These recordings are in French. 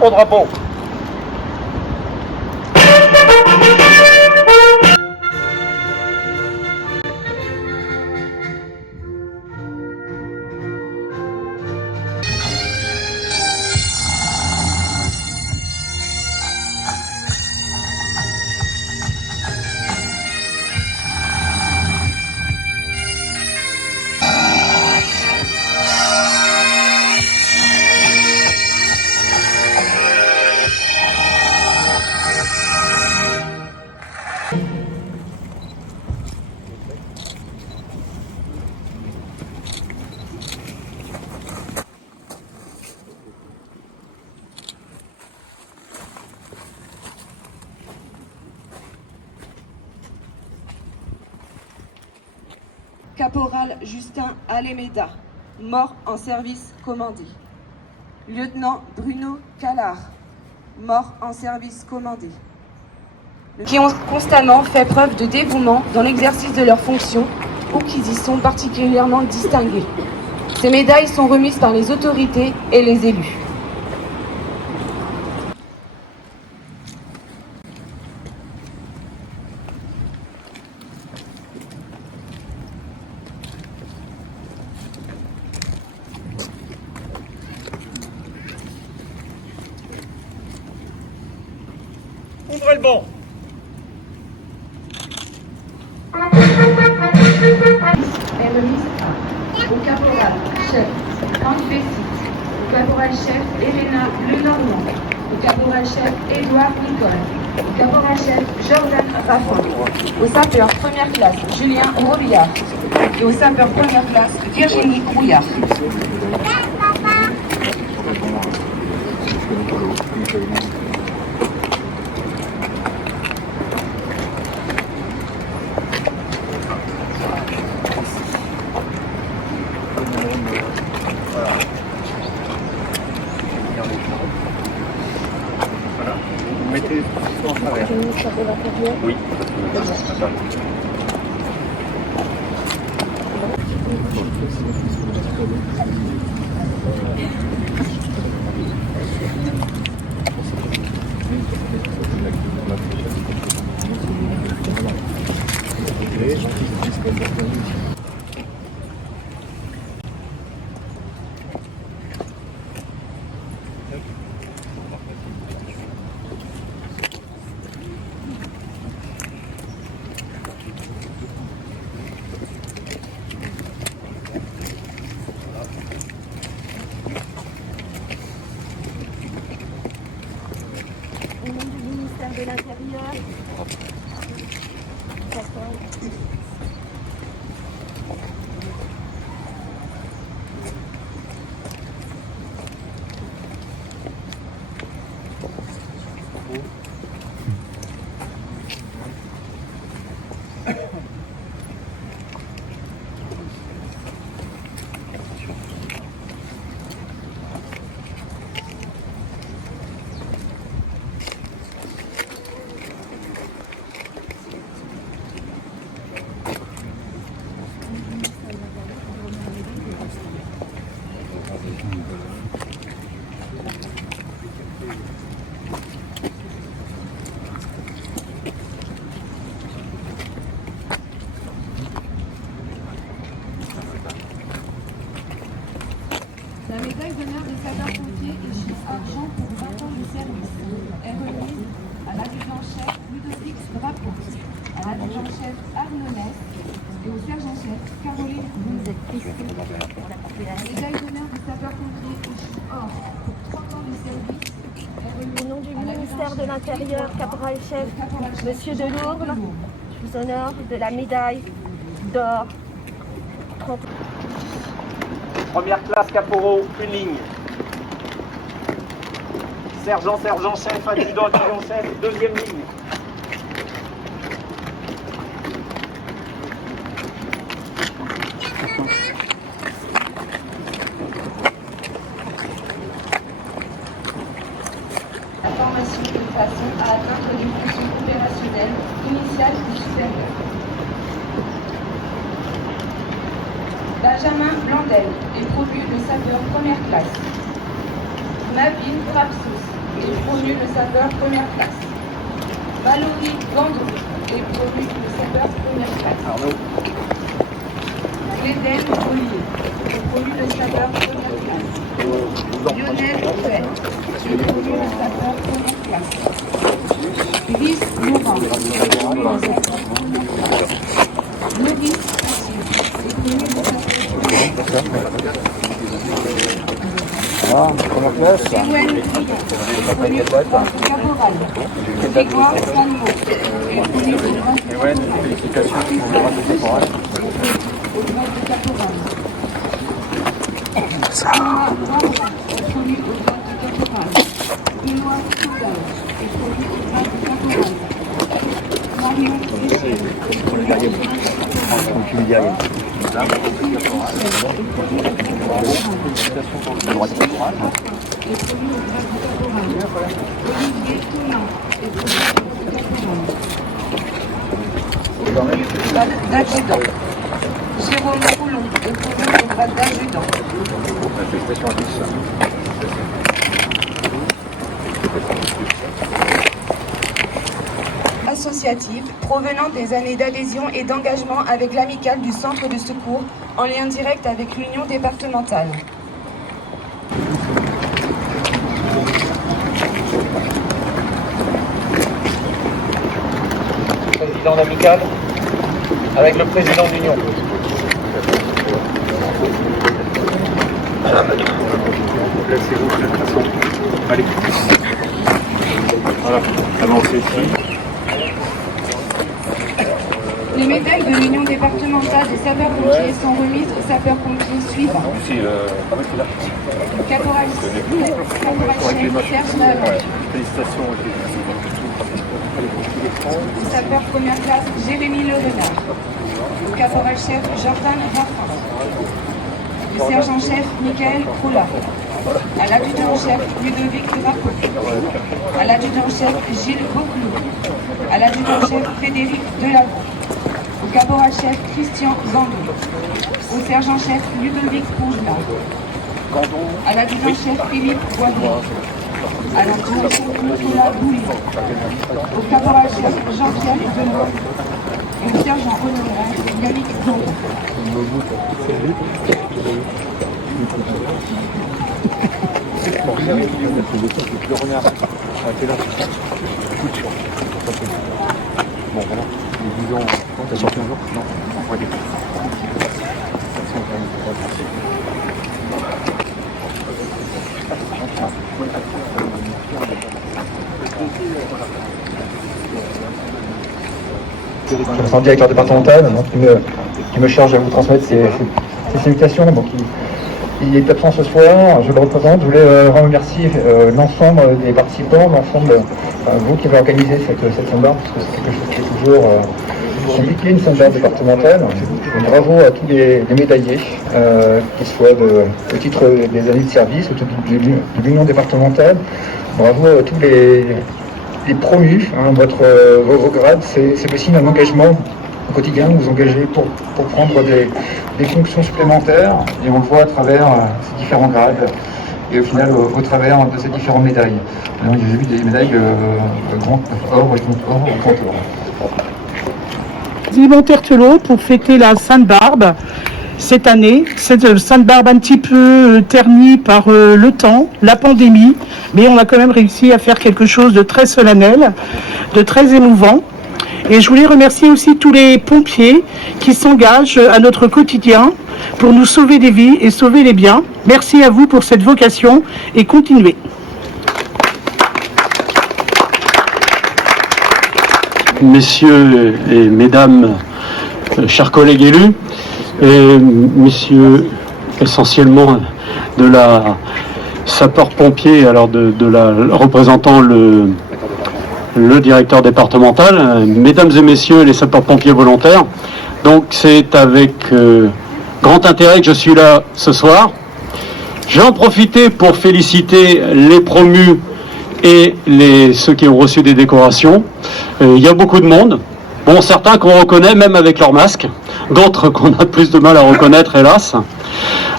Au drapeau. Caporal Justin Alemeda, mort en service commandé. Lieutenant Bruno Callard, mort en service commandé. Qui ont constamment fait preuve de dévouement dans l'exercice de leurs fonctions ou qui y sont particulièrement distingués. Ces médailles sont remises par les autorités et les élus. Ouvrez le banc. Est remise au caporal chef Franck Bessit, au caporal chef Elena Lenormand, au caporal chef Édouard Nicole, au caporal chef Jordan Raffin, au sapeur première classe Julien Robillard et au sapeur première classe Virginie Rouillard. Voilà. Vous mettez en travers. Oui. Au nom du ministère de l'Intérieur. La médaille d'honneur des sapeurs-pompiers et chiffre argent pour 20 ans de service est remise à l'adjudant-chef Ludovic Drapeau, à l'adjudant-chef Arnaud Metz et au sergent-chef Caroline Bouzet. La médaille d'honneur des sapeurs-pompiers et chiffre or pour 30 ans de service est remise Au nom du ministère de l'Intérieur, caporal-chef Monsieur Delourme, je vous honore de la médaille d'or 30 ans. Première classe caporaux, une ligne. Sergent, sergent-chef, adjudant, adjudant-chef, deuxième ligne. La formation de façon à atteindre des fonctions opérationnelles initiales ou supérieures. Benjamin Blandel est promu de sapeur première classe. Navin Trapsos est promu le sapeur première classe. Valérie Gandou est promu le sapeur première classe. Cléden Ollier est promu le sapeur première classe. Lionel Huet est promu le sapeur première classe. Brice Laurent est promu le sapeur première classe. Maurice Passier est promu le sapeur première classe. Ah, première classe. Ewen Briand est promu au caporal. Grégoire Salmo est promu au grade de Ewen, félicitations pour le grade de caporal. Thomas Barba est promu au grade de caporal. Benoît Soudal est promu au grade de caporal. Marion Fischer est promu au grade de caporal. Olivier Thomas est promu au grade d'adjudant. Jérôme Coulon est promu au grade d'adjudant. Félicitations à tous. Associative provenant des années d'adhésion et d'engagement avec l'amicale du centre de secours en lien direct avec l'union départementale. Président d'amicale avec le président d'union. Placez-vous, allez. Voilà, avancez ici. Les médailles de l'union départementale des sapeurs-pompiers sont remises aux sapeurs-pompiers suivants. Caporal chef Serge Lalonde. Félicitations. Sapeur première classe Jérémy Le Renard. Caporal chef Jordan Raffin. Le sergent-chef Michael Croula. À l'adjudant-chef Ludovic Drapeau. À l'adjudant-chef Gilles Beauclou. À l'adjudant-chef Frédéric Delavaux. Au caporal-chef Christian Gandou. Au sergent-chef Ludovic Congelin. À l'adjudant-chef Philippe Boisvert. À l'adjudant-chef Nicolas Bouillon. Au caporal-chef Jean-Pierre Benoît. Et au sergent honoraire Yannick Gandou. Bon, voilà. Nous disons, t'as sorti un jour? Non, on va dire. Je me sens directeur départemental, donc qui me charge à vous transmettre ces salutations. Donc, il est absent ce soir, je le représente. Je voulais remercier l'ensemble des participants, l'ensemble, vous qui avez organisé cette Sainte-Barbe, parce que c'est quelque chose qui est toujours compliqué, une Sainte-Barbe départementale. Donc, bravo à tous les médaillés, qu'ils soient au titre des années de service, au titre de l'union départementale. Bravo à tous les promus, vos grades, c'est aussi un engagement au quotidien, vous vous engagez pour prendre des fonctions supplémentaires, et on le voit à travers ces différents grades, et au final au travers de ces différentes médailles. J'ai vu des médailles grand or et grand or. Yvon Tertelot pour fêter la Sainte-Barbe cette année. Cette Sainte-Barbe un petit peu ternie par le temps, la pandémie, mais on a quand même réussi à faire quelque chose de très solennel, de très émouvant. Et je voulais remercier aussi tous les pompiers qui s'engagent à notre quotidien pour nous sauver des vies et sauver les biens. Merci à vous pour cette vocation et continuez. Messieurs et mesdames, chers collègues élus, et messieurs essentiellement de la sapeur-pompier, alors de la représentant le directeur départemental, mesdames et messieurs les sapeurs-pompiers volontaires. Donc c'est avec grand intérêt que je suis là ce soir. Je vais en profiter pour féliciter les promus et ceux qui ont reçu des décorations. Il y a beaucoup de monde, Bon, certains qu'on reconnaît même avec leur masque, d'autres qu'on a plus de mal à reconnaître, hélas.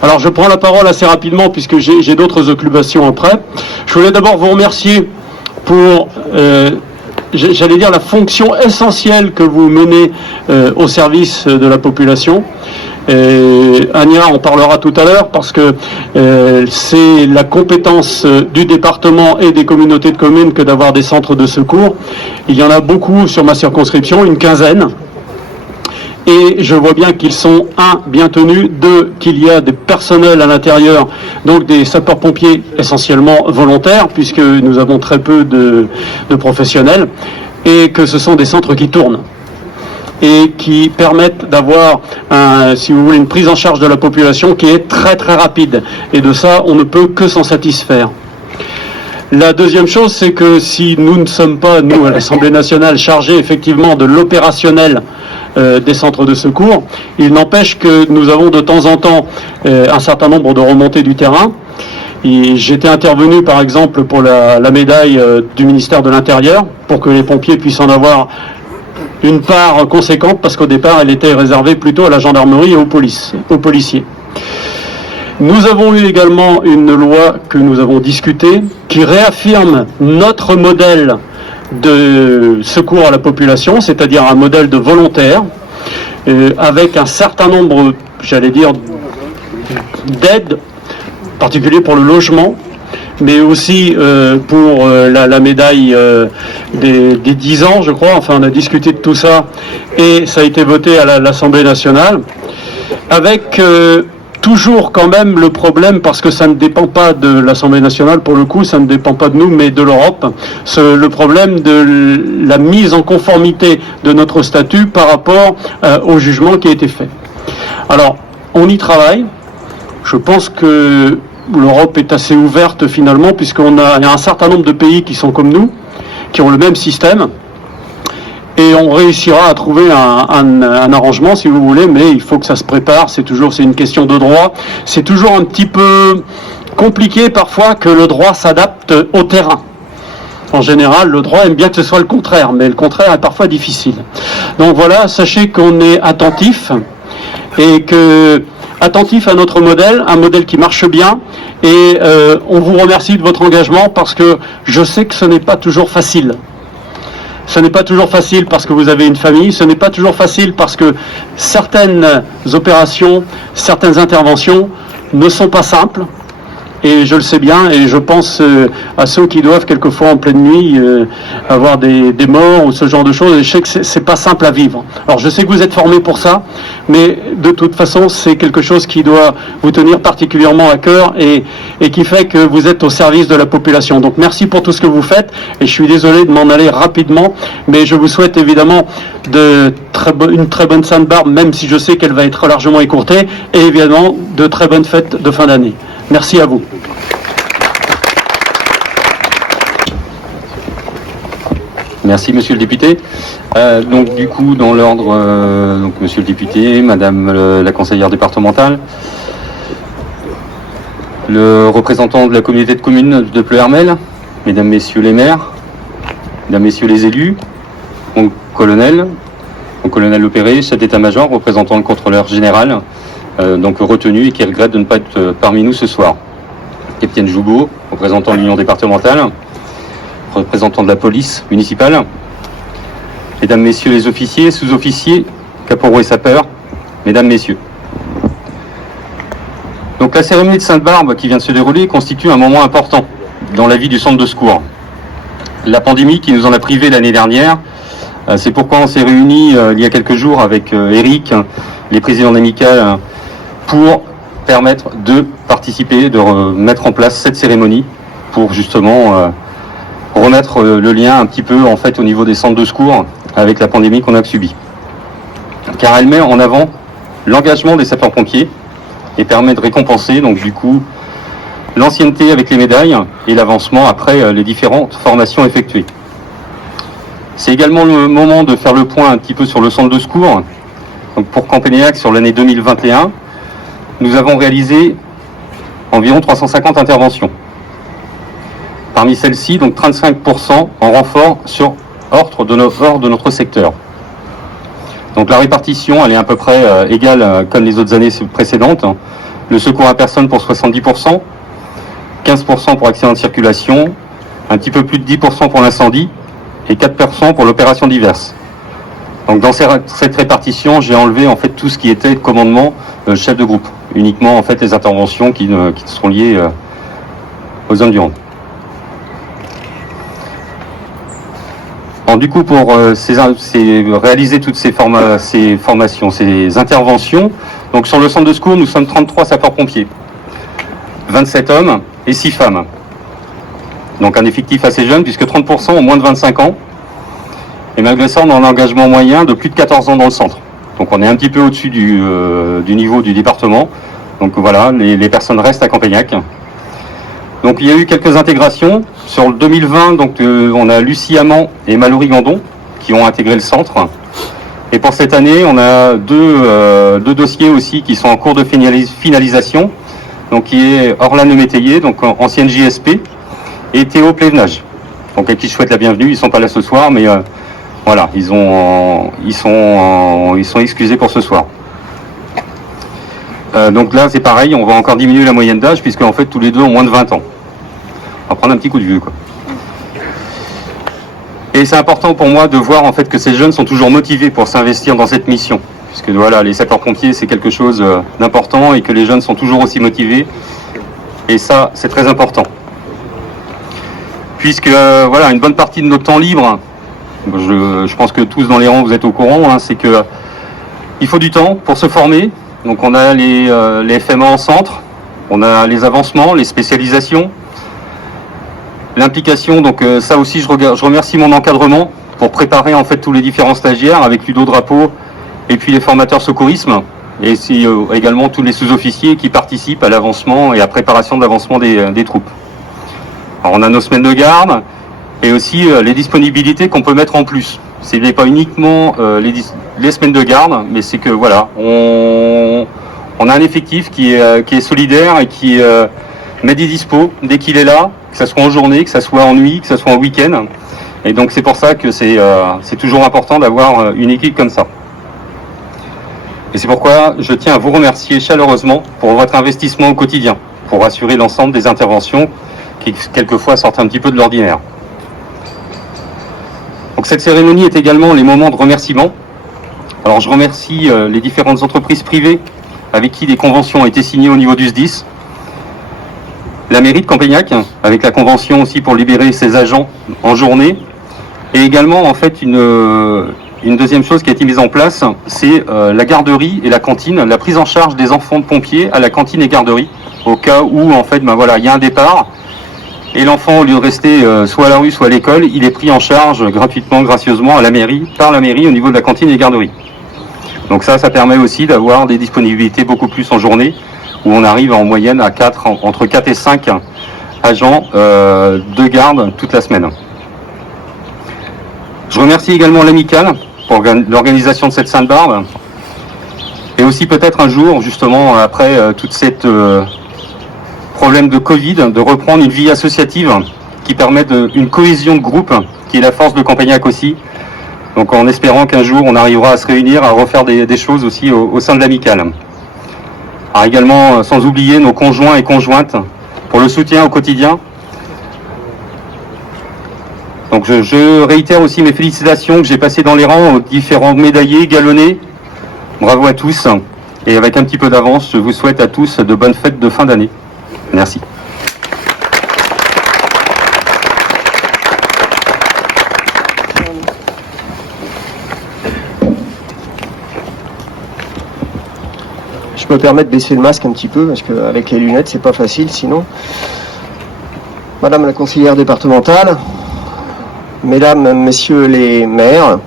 Alors je prends la parole assez rapidement puisque j'ai d'autres occupations après. Je voulais d'abord vous remercier pour, j'allais dire, la fonction essentielle que vous menez au service de la population. Ania en parlera tout à l'heure parce que c'est la compétence du département et des communautés de communes que d'avoir des centres de secours. Il y en a beaucoup sur ma circonscription, une quinzaine. Et je vois bien qu'ils sont, bien tenus, qu'il y a des personnels à l'intérieur, donc des sapeurs-pompiers essentiellement volontaires, puisque nous avons très peu de professionnels, et que ce sont des centres qui tournent et qui permettent d'avoir, si vous voulez, une prise en charge de la population qui est très très rapide. Et de ça, on ne peut que s'en satisfaire. La deuxième chose, c'est que si nous ne sommes pas, nous, à l'Assemblée nationale, chargés effectivement de l'opérationnel des centres de secours, il n'empêche que nous avons de temps en temps un certain nombre de remontées du terrain. J'étais intervenu par exemple pour la médaille du ministère de l'Intérieur pour que les pompiers puissent en avoir une part conséquente, parce qu'au départ elle était réservée plutôt à la gendarmerie et aux policiers. Nous avons eu également une loi que nous avons discutée qui réaffirme notre modèle de secours à la population, c'est-à-dire un modèle de volontaire, avec un certain nombre, j'allais dire, d'aides, en particulier pour le logement, mais aussi pour la médaille des 10 ans, je crois. Enfin, on a discuté de tout ça, et ça a été voté à l'Assemblée nationale, avec toujours quand même le problème, parce que ça ne dépend pas de l'Assemblée nationale, pour le coup, ça ne dépend pas de nous, mais de l'Europe, le problème de la mise en conformité de notre statut par rapport au jugement qui a été fait. Alors, on y travaille. Je pense que l'Europe est assez ouverte finalement, puisqu'il y a un certain nombre de pays qui sont comme nous, qui ont le même système, et on réussira à trouver un arrangement, si vous voulez, mais il faut que ça se prépare. C'est une question de droit. C'est toujours un petit peu compliqué parfois que le droit s'adapte au terrain. En général, le droit aime bien que ce soit le contraire, mais le contraire est parfois difficile. Donc voilà, sachez qu'on est attentif, et attentif à notre modèle, un modèle qui marche bien, et on vous remercie de votre engagement, parce que je sais que ce n'est pas toujours facile. Ce n'est pas toujours facile parce que vous avez une famille, ce n'est pas toujours facile parce que certaines opérations, certaines interventions ne sont pas simples, et je le sais bien, et je pense à ceux qui doivent quelquefois en pleine nuit avoir des morts ou ce genre de choses, et je sais que c'est pas simple à vivre. Alors je sais que vous êtes formés pour ça, mais de toute façon c'est quelque chose qui doit vous tenir particulièrement à cœur, et qui fait que vous êtes au service de la population. Donc merci pour tout ce que vous faites, et je suis désolé de m'en aller rapidement, mais je vous souhaite évidemment une très bonne Sainte-Barbe, même si je sais qu'elle va être largement écourtée, et évidemment de très bonnes fêtes de fin d'année. Merci à vous. Merci, monsieur le député. Donc, du coup, dans l'ordre, monsieur le député, madame la conseillère départementale, le représentant de la communauté de communes de Pleuhermel, mesdames, messieurs les maires, mesdames, messieurs les élus, mon colonel opéré, chef d'état-major, représentant le contrôleur général, donc retenu et qui regrette de ne pas être parmi nous ce soir. Capitaine Joubeau, représentant de l'union départementale, représentant de la police municipale, mesdames, messieurs les officiers, sous-officiers, caporaux et sapeurs, mesdames, messieurs. Donc la cérémonie de Sainte-Barbe qui vient de se dérouler constitue un moment important dans la vie du centre de secours. La pandémie qui nous en a privés l'année dernière, c'est pourquoi on s'est réunis il y a quelques jours avec Eric, les présidents d'amicales, pour permettre de participer, de mettre en place cette cérémonie pour justement remettre le lien un petit peu en fait au niveau des centres de secours avec la pandémie qu'on a subie. Car elle met en avant l'engagement des sapeurs-pompiers et permet de récompenser donc du coup l'ancienneté avec les médailles et l'avancement après les différentes formations effectuées. C'est également le moment de faire le point un petit peu sur le centre de secours. Donc pour Campénéac, sur l'année 2021, nous avons réalisé environ 350 interventions. Parmi celles-ci, donc 35% en renfort hors de notre secteur. Donc la répartition, elle est à peu près égale comme les autres années précédentes. Le secours à personne pour 70%, 15% pour accident de circulation, un petit peu plus de 10% pour l'incendie et 4% pour l'opération diverse. Donc dans cette répartition, j'ai enlevé en fait tout ce qui était commandement chef de groupe, uniquement en fait les interventions qui sont liées aux zones du Rhône. Alors, du coup, pour réaliser toutes ces formations, ces interventions, donc sur le centre de secours, nous sommes 33 sapeurs-pompiers, 27 hommes et 6 femmes. Donc un effectif assez jeune, puisque 30% ont moins de 25 ans. Et malgré ça, on a un engagement moyen de plus de 14 ans dans le centre. Donc on est un petit peu au-dessus du niveau du département. Donc voilà, les personnes restent à Campagnac. Donc il y a eu quelques intégrations. Sur le 2020, donc, on a Lucie Amand et Mallory Gandon qui ont intégré le centre. Et pour cette année, on a deux dossiers aussi qui sont en cours de finalisation. Donc qui est Orlane Métayer, donc ancienne JSP, et Théo Plévenage. Donc à qui je souhaite la bienvenue. Ils sont pas là ce soir, mais voilà, ils sont excusés pour ce soir. Donc là, c'est pareil, on va encore diminuer la moyenne d'âge, puisque en fait tous les deux ont moins de 20 ans. On va prendre un petit coup de vieux, quoi. Et c'est important pour moi de voir en fait que ces jeunes sont toujours motivés pour s'investir dans cette mission, puisque voilà, les sapeurs-pompiers c'est quelque chose d'important et que les jeunes sont toujours aussi motivés. Et ça, c'est très important. Puisque voilà, une bonne partie de notre temps libre, je pense que tous dans les rangs vous êtes au courant, c'est que il faut du temps pour se former. Donc on a les FMA en centre, on a les avancements, les spécialisations, l'implication. Donc ça aussi, je remercie mon encadrement pour préparer en fait tous les différents stagiaires avec Ludo Drapeau et puis les formateurs secourisme et également tous les sous-officiers qui participent à l'avancement et à la préparation de l'avancement des troupes. Alors on a nos semaines de garde et aussi les disponibilités qu'on peut mettre en plus. Ce n'est pas uniquement les semaines de garde, mais c'est que voilà, on a un effectif qui est solidaire et qui met des dispos dès qu'il est là, que ce soit en journée, que ce soit en nuit, que ce soit en week-end. Et donc c'est pour ça que c'est toujours important d'avoir une équipe comme ça. Et c'est pourquoi je tiens à vous remercier chaleureusement pour votre investissement au quotidien, pour assurer l'ensemble des interventions qui quelquefois sortent un petit peu de l'ordinaire. Donc cette cérémonie est également les moments de remerciement. Alors je remercie les différentes entreprises privées avec qui des conventions ont été signées au niveau du SDIS. La mairie de Campagnac, avec la convention aussi pour libérer ses agents en journée. Et également en fait une deuxième chose qui a été mise en place, c'est la garderie et la cantine, la prise en charge des enfants de pompiers à la cantine et garderie, au cas où en fait il y a un départ. Et l'enfant, au lieu de rester soit à la rue, soit à l'école, il est pris en charge gratuitement, gracieusement par la mairie au niveau de la cantine et garderie. Donc ça permet aussi d'avoir des disponibilités beaucoup plus en journée, où on arrive en moyenne à entre 4 et 5 agents de garde toute la semaine. Je remercie également l'Amicale pour l'organisation de cette Sainte-Barbe, et aussi peut-être un jour, justement, après toute cette problème de Covid, de reprendre une vie associative qui permet une cohésion de groupe, qui est la force de Campagnac aussi. Donc en espérant qu'un jour on arrivera à se réunir, à refaire des choses aussi au sein de l'Amicale. Alors également, sans oublier nos conjoints et conjointes pour le soutien au quotidien. Donc je réitère aussi mes félicitations que j'ai passées dans les rangs aux différents médaillés, galonnés. Bravo à tous. Et avec un petit peu d'avance, je vous souhaite à tous de bonnes fêtes de fin d'année. Merci. Je me permets de baisser le masque un petit peu parce qu'avec les lunettes c'est pas facile sinon. Madame la conseillère départementale, mesdames, messieurs les maires,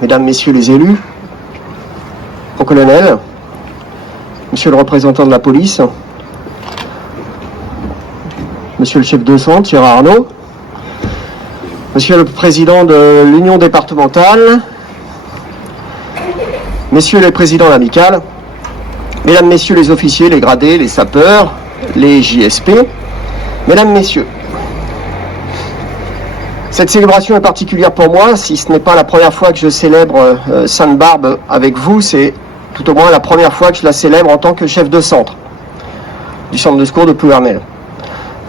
mesdames, messieurs les élus, au colonel, monsieur le représentant de la police, monsieur le chef de centre, Thierry Arnaud, monsieur le président de l'union départementale, messieurs les présidents de l'amicale, mesdames, messieurs les officiers, les gradés, les sapeurs, les JSP, mesdames, messieurs, Cette célébration est particulière pour moi, si ce n'est pas la première fois que je célèbre Sainte-Barbe avec vous, c'est tout au moins la première fois que je la célèbre en tant que chef de centre du centre de secours de Plouermel.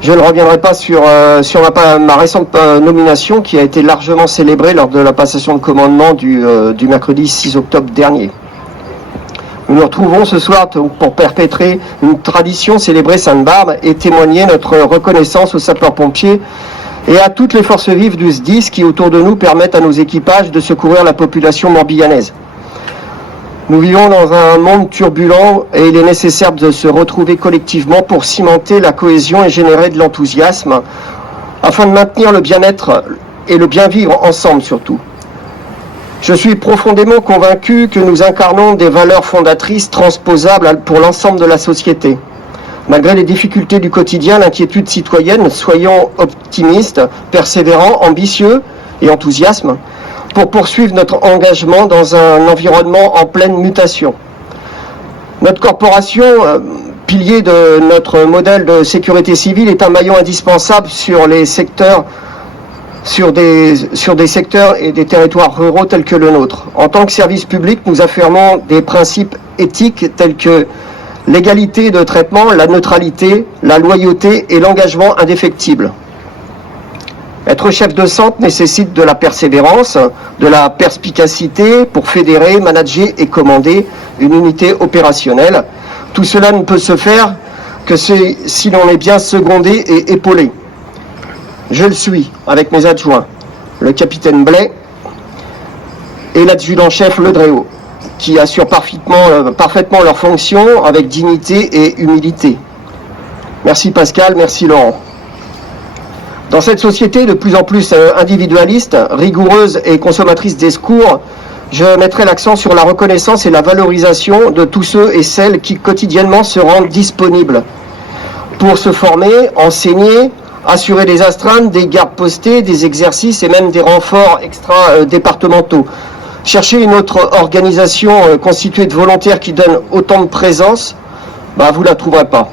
Je ne reviendrai pas sur ma récente nomination qui a été largement célébrée lors de la passation de commandement du mercredi 6 octobre dernier. Nous nous retrouvons ce soir pour perpétrer une tradition, célébrer Sainte-Barbe et témoigner notre reconnaissance aux sapeurs-pompiers et à toutes les forces vives du SDIS qui autour de nous permettent à nos équipages de secourir la population morbihannaise. Nous vivons dans un monde turbulent et il est nécessaire de se retrouver collectivement pour cimenter la cohésion et générer de l'enthousiasme afin de maintenir le bien-être et le bien-vivre ensemble surtout. Je suis profondément convaincu que nous incarnons des valeurs fondatrices transposables pour l'ensemble de la société. Malgré les difficultés du quotidien, l'inquiétude citoyenne, soyons optimistes, persévérants, ambitieux et enthousiastes pour poursuivre notre engagement dans un environnement en pleine mutation. Notre corporation, pilier de notre modèle de sécurité civile, est un maillon indispensable sur des secteurs et des territoires ruraux tels que le nôtre. En tant que service public, nous affirmons des principes éthiques tels que l'égalité de traitement, la neutralité, la loyauté et l'engagement indéfectible. Être chef de centre nécessite de la persévérance, de la perspicacité pour fédérer, manager et commander une unité opérationnelle. Tout cela ne peut se faire que si l'on est bien secondé et épaulé. Je le suis avec mes adjoints, le capitaine Blais et l'adjudant-chef Le Dréau, qui assurent parfaitement leurs fonctions avec dignité et humilité. Merci Pascal, merci Laurent. Dans cette société de plus en plus individualiste, rigoureuse et consommatrice des secours, je mettrai l'accent sur la reconnaissance et la valorisation de tous ceux et celles qui quotidiennement se rendent disponibles pour se former, enseigner, assurer des astreintes, des gardes postées, des exercices et même des renforts extra-départementaux. Cherchez une autre organisation constituée de volontaires qui donne autant de présence, vous ne la trouverez pas.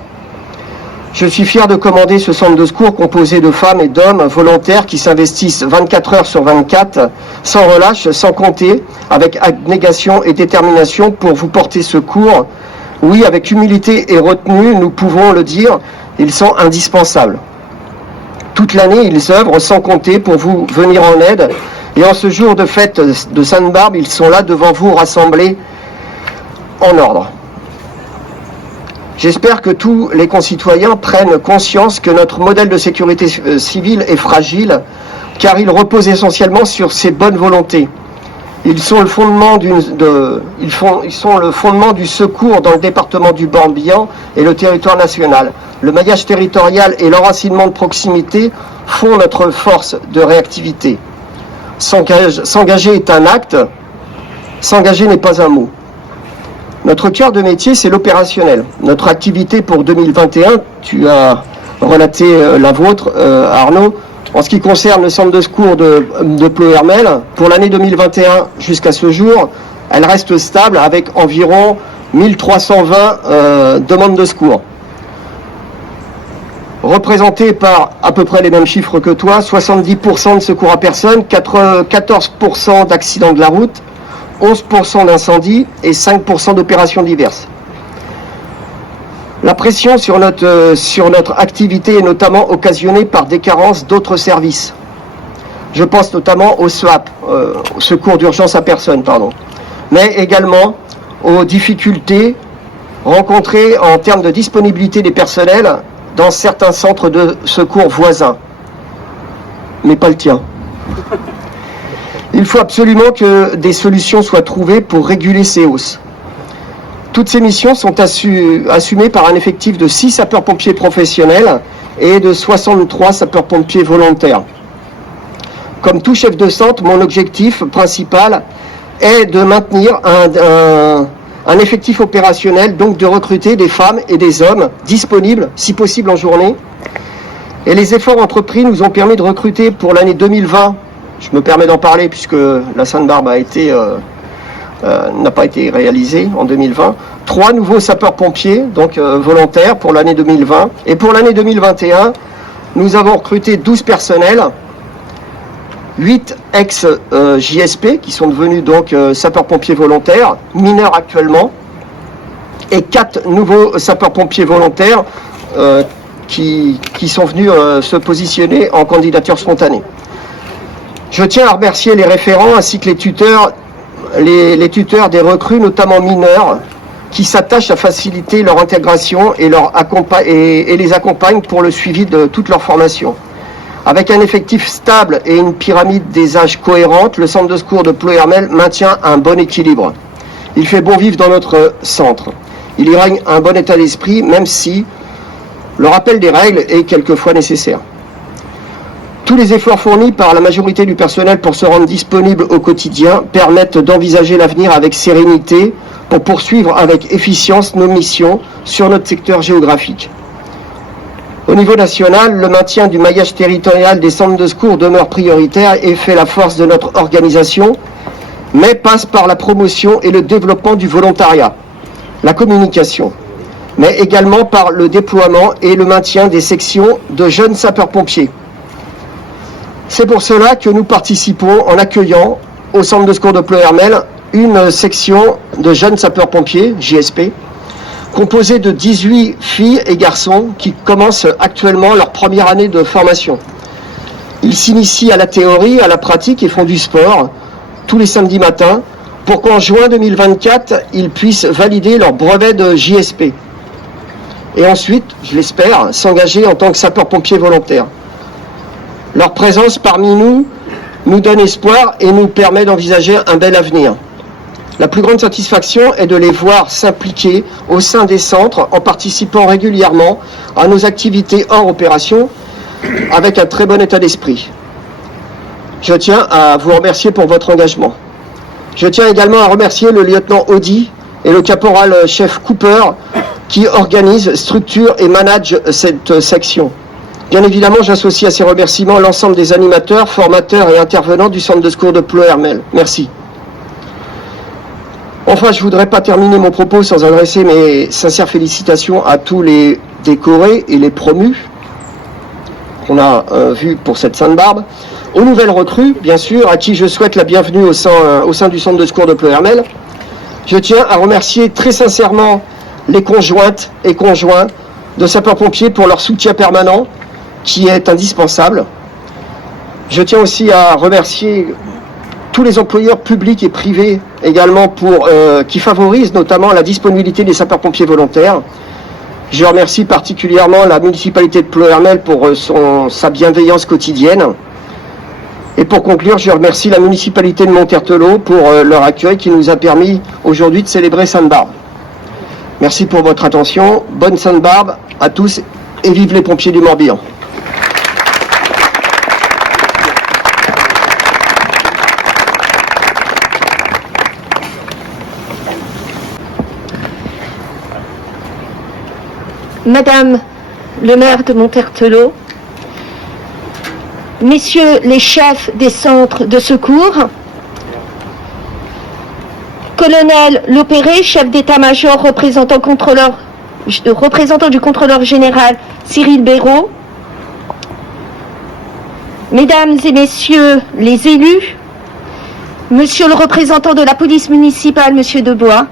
Je suis fier de commander ce centre de secours composé de femmes et d'hommes volontaires qui s'investissent 24 heures sur 24, sans relâche, sans compter, avec abnégation et détermination pour vous porter secours. Oui, avec humilité et retenue, nous pouvons le dire, ils sont indispensables. Toute l'année, ils œuvrent sans compter pour vous venir en aide. Et en ce jour de fête de Sainte-Barbe, ils sont là devant vous rassemblés en ordre. J'espère que tous les concitoyens prennent conscience que notre modèle de sécurité civile est fragile, car il repose essentiellement sur ses bonnes volontés. Ils sont le fondement du secours dans le département du Morbihan et le territoire national. Le maillage territorial et l'enracinement de proximité font notre force de réactivité. S'engager est un acte, s'engager n'est pas un mot. Notre cœur de métier, c'est l'opérationnel. Notre activité pour 2021, tu as relaté la vôtre, Arnaud, en ce qui concerne le centre de secours de Plouermel, pour l'année 2021 jusqu'à ce jour, elle reste stable avec environ 1320 demandes de secours. Représentées par à peu près les mêmes chiffres que toi, 70% de secours à personne, 14% d'accidents de la route, 11% d'incendies et 5% d'opérations diverses. La pression sur notre activité est notamment occasionnée par des carences d'autres services. Je pense notamment au SWAP, au secours d'urgence à personne, mais également aux difficultés rencontrées en termes de disponibilité des personnels dans certains centres de secours voisins, mais pas le tien. Il faut absolument que des solutions soient trouvées pour réguler ces hausses. Toutes ces missions sont assumées par un effectif de 6 sapeurs-pompiers professionnels et de 63 sapeurs-pompiers volontaires. Comme tout chef de centre, mon objectif principal est de maintenir un effectif opérationnel, donc de recruter des femmes et des hommes disponibles, si possible en journée. Et les efforts entrepris nous ont permis de recruter pour l'année 2020, je me permets d'en parler puisque la Sainte-Barbe n'a pas été réalisée en 2020, 3 nouveaux sapeurs-pompiers, donc volontaires pour l'année 2020. Et pour l'année 2021, nous avons recruté 12 personnels 8 ex-JSP qui sont devenus donc sapeurs-pompiers volontaires, mineurs actuellement, et 4 nouveaux sapeurs-pompiers volontaires qui sont venus se positionner en candidature spontanée. Je tiens à remercier les référents ainsi que les tuteurs des recrues, notamment mineurs, qui s'attachent à faciliter leur intégration et les accompagnent pour le suivi de toute leur formation. Avec un effectif stable et une pyramide des âges cohérente, le centre de secours de Ploërmel maintient un bon équilibre. Il fait bon vivre dans notre centre. Il y règne un bon état d'esprit, même si le rappel des règles est quelquefois nécessaire. Tous les efforts fournis par la majorité du personnel pour se rendre disponible au quotidien permettent d'envisager l'avenir avec sérénité pour poursuivre avec efficience nos missions sur notre secteur géographique. Au niveau national, le maintien du maillage territorial des centres de secours demeure prioritaire et fait la force de notre organisation, mais passe par la promotion et le développement du volontariat, la communication, mais également par le déploiement et le maintien des sections de jeunes sapeurs-pompiers. C'est pour cela que nous participons en accueillant au centre de secours de Ploërmel une section de jeunes sapeurs-pompiers, JSP, composée de 18 filles et garçons qui commencent actuellement leur première année de formation. Ils s'initient à la théorie, à la pratique et font du sport tous les samedis matins pour qu'en juin 2024, ils puissent valider leur brevet de JSP. Et ensuite, je l'espère, s'engager en tant que sapeurs-pompiers volontaires. Leur présence parmi nous donne espoir et nous permet d'envisager un bel avenir. La plus grande satisfaction est de les voir s'impliquer au sein des centres en participant régulièrement à nos activités hors opération avec un très bon état d'esprit. Je tiens à vous remercier pour votre engagement. Je tiens également à remercier le lieutenant Audi et le caporal-chef Cooper qui organisent, structurent et managent cette section. Bien évidemment, j'associe à ces remerciements l'ensemble des animateurs, formateurs et intervenants du centre de secours de Ploërmel. Merci. Enfin, je ne voudrais pas terminer mon propos sans adresser mes sincères félicitations à tous les décorés et les promus qu'on a vus pour cette Sainte-Barbe, aux nouvelles recrues, bien sûr, à qui je souhaite la bienvenue au sein du centre de secours de Ploërmel. Je tiens à remercier très sincèrement les conjointes et conjoints de sapeurs-pompiers pour leur soutien permanent, qui est indispensable. Je tiens aussi à remercier tous les employeurs publics et privés également qui favorisent notamment la disponibilité des sapeurs-pompiers volontaires. Je remercie particulièrement la municipalité de Ploërmel pour sa bienveillance quotidienne. Et pour conclure, je remercie la municipalité de Montertelot pour leur accueil qui nous a permis aujourd'hui de célébrer Sainte-Barbe. Merci pour votre attention, bonne Sainte-Barbe à tous et vive les pompiers du Morbihan. Madame le maire de Montertelot, messieurs les chefs des centres de secours, colonel Lopéré, chef d'état-major, représentant du contrôleur général Cyril Béraud, mesdames et messieurs les élus, monsieur le représentant de la police municipale, monsieur Debois,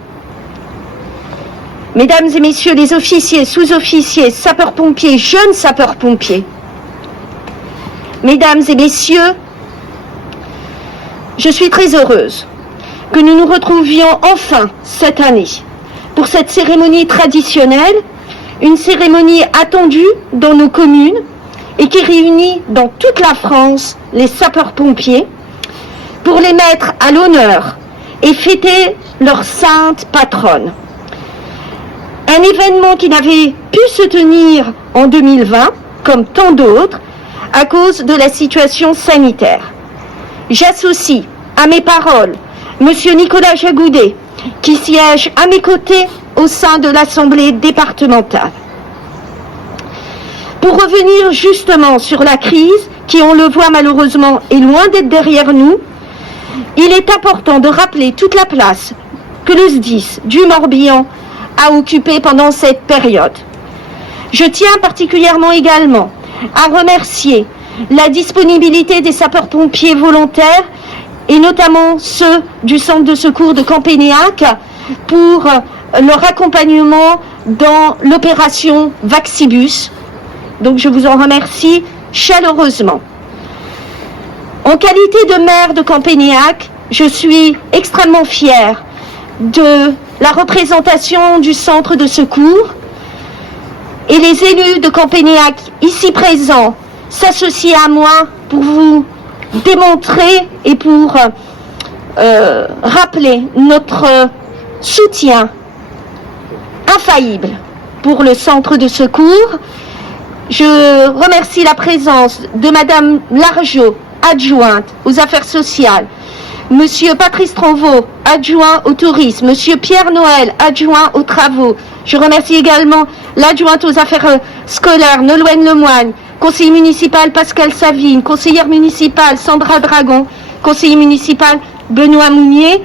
mesdames et messieurs les officiers, sous-officiers, sapeurs-pompiers, jeunes sapeurs-pompiers, mesdames et messieurs, je suis très heureuse que nous nous retrouvions enfin cette année pour cette cérémonie traditionnelle, une cérémonie attendue dans nos communes et qui réunit dans toute la France les sapeurs-pompiers pour les mettre à l'honneur et fêter leur sainte patronne. Un événement qui n'avait pu se tenir en 2020, comme tant d'autres, à cause de la situation sanitaire. J'associe à mes paroles Monsieur Nicolas Jagoudet, qui siège à mes côtés au sein de l'Assemblée départementale. Pour revenir justement sur la crise, qui on le voit malheureusement est loin d'être derrière nous, il est important de rappeler toute la place que le SDIS du Morbihan a occupé pendant cette période. Je tiens particulièrement également à remercier la disponibilité des sapeurs-pompiers volontaires et notamment ceux du centre de secours de Campénéac pour leur accompagnement dans l'opération Vaccibus. Donc je vous en remercie chaleureusement. En qualité de maire de Campénéac, je suis extrêmement fière de la représentation du centre de secours et les élus de Campénéac ici présents s'associent à moi pour vous démontrer et pour rappeler notre soutien infaillible pour le centre de secours. Je remercie la présence de Madame Largeau, adjointe aux affaires sociales, Monsieur Patrice Tronvaux, adjoint au tourisme, Monsieur Pierre Noël, adjoint aux travaux. Je remercie également l'adjointe aux affaires scolaires, Nolwenn Lemoigne, conseiller municipal Pascal Savine, conseillère municipale Sandra Dragon, conseiller municipal Benoît Mounier.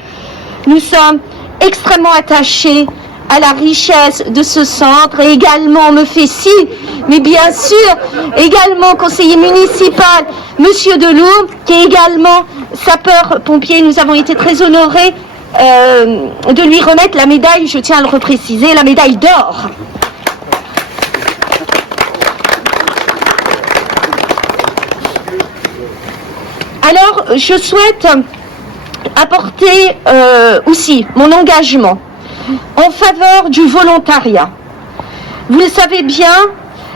Nous sommes extrêmement attachés à la richesse de ce centre et également, on me fait signe, mais bien sûr, également conseiller municipal, Monsieur Delourme, qui est également sapeur-pompier. Nous avons été très honorés de lui remettre la médaille, je tiens à le repréciser, la médaille d'or. Alors, je souhaite apporter aussi mon engagement en faveur du volontariat. Vous le savez bien,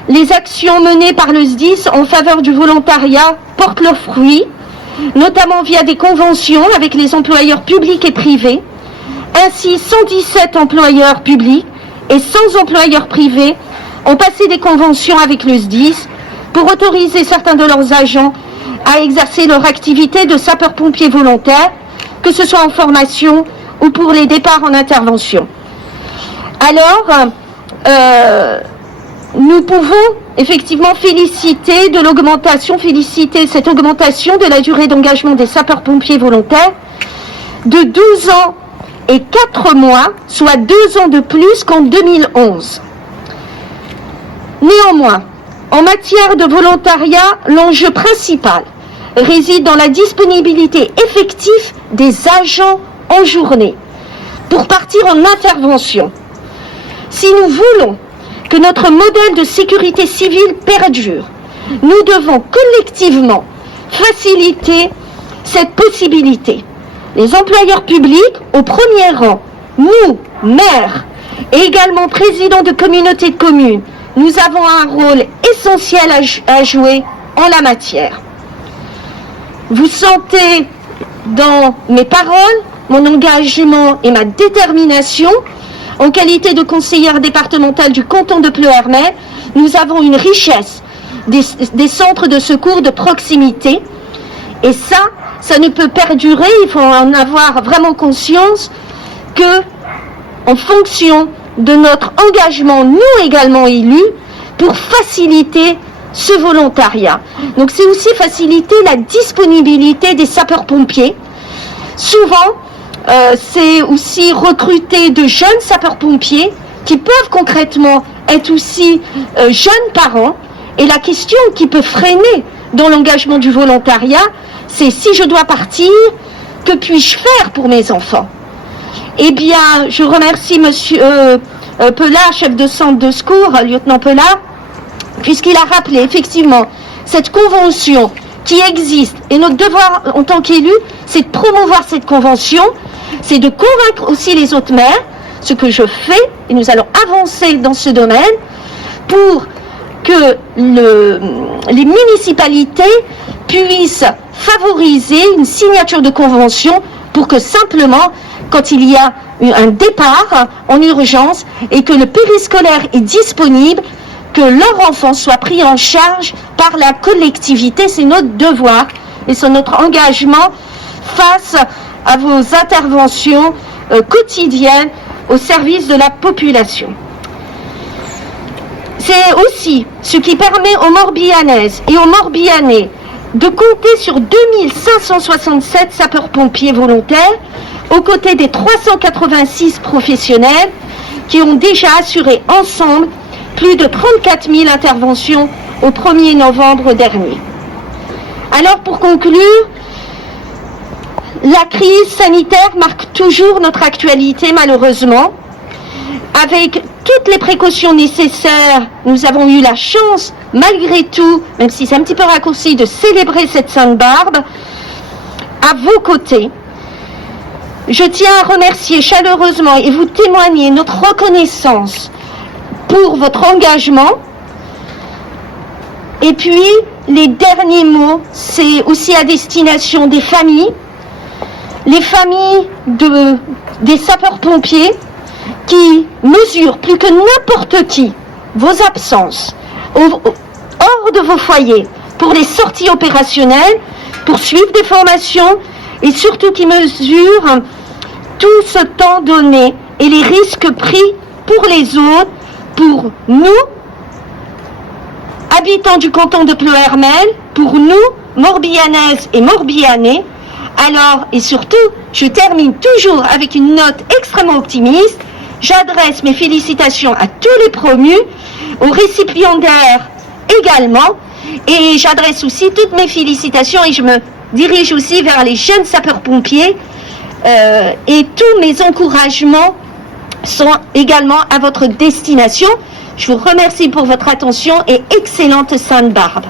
les actions menées par le SDIS en faveur du volontariat portent leurs fruits, notamment via des conventions avec les employeurs publics et privés. Ainsi, 117 employeurs publics et 100 employeurs privés ont passé des conventions avec le SDIS pour autoriser certains de leurs agents à exercer leur activité de sapeur-pompier volontaire, que ce soit en formation ou pour les départs en intervention. Alors, nous pouvons effectivement féliciter cette augmentation de la durée d'engagement des sapeurs-pompiers volontaires de 12 ans et 4 mois, soit 2 ans de plus qu'en 2011. Néanmoins, en matière de volontariat, l'enjeu principal réside dans la disponibilité effective des agents en journée pour partir en intervention. Si nous voulons que notre modèle de sécurité civile perdure, nous devons collectivement faciliter cette possibilité. Les employeurs publics, au premier rang, nous, maires, et également présidents de communautés de communes, nous avons un rôle essentiel à jouer en la matière. Vous sentez dans mes paroles mon engagement et ma détermination. En qualité de conseillère départementale du canton de Pleuhermet, nous avons une richesse des centres de secours de proximité. Et ça ne peut perdurer, il faut en avoir vraiment conscience, que en fonction de notre engagement, nous également élus, pour faciliter ce volontariat. Donc c'est aussi faciliter la disponibilité des sapeurs-pompiers. Souvent, c'est aussi recruter de jeunes sapeurs-pompiers qui peuvent concrètement être aussi jeunes parents. Et la question qui peut freiner dans l'engagement du volontariat, c'est si je dois partir, que puis-je faire pour mes enfants? Eh bien, je remercie Monsieur Pelard, chef de centre de secours, lieutenant Pelard, puisqu'il a rappelé effectivement cette convention qui existe. Et notre devoir en tant qu'élus, c'est de promouvoir cette convention, c'est de convaincre aussi les autres maires, ce que je fais, et nous allons avancer dans ce domaine, pour que les municipalités puissent favoriser une signature de convention pour que simplement, quand il y a un départ en urgence et que le périscolaire est disponible, que leur enfant soit pris en charge par la collectivité. C'est notre devoir et c'est notre engagement face à vos interventions quotidiennes au service de la population. C'est aussi ce qui permet aux Morbihanaises et aux Morbihanais de compter sur 2567 sapeurs-pompiers volontaires aux côtés des 386 professionnels qui ont déjà assuré ensemble plus de 34 000 interventions au 1er novembre dernier. Alors pour conclure, la crise sanitaire marque toujours notre actualité malheureusement. Avec toutes les précautions nécessaires, nous avons eu la chance, malgré tout, même si c'est un petit peu raccourci, de célébrer cette Sainte-Barbe à vos côtés. Je tiens à remercier chaleureusement et vous témoigner notre reconnaissance pour votre engagement. Et puis, les derniers mots, c'est aussi à destination des familles, les familles des sapeurs-pompiers qui mesurent plus que n'importe qui vos absences hors de vos foyers pour les sorties opérationnelles, pour suivre des formations et surtout qui mesurent tout ce temps donné et les risques pris pour les autres, pour nous, habitants du canton de Ploërmel, pour nous, Morbihanaises et Morbihanais. Alors, et surtout, je termine toujours avec une note extrêmement optimiste. J'adresse mes félicitations à tous les promus, aux récipiendaires également, et j'adresse aussi toutes mes félicitations et je me dirige aussi vers les jeunes sapeurs-pompiers et tous mes encouragements sont également à votre destination. Je vous remercie pour votre attention et excellente Sainte-Barbe.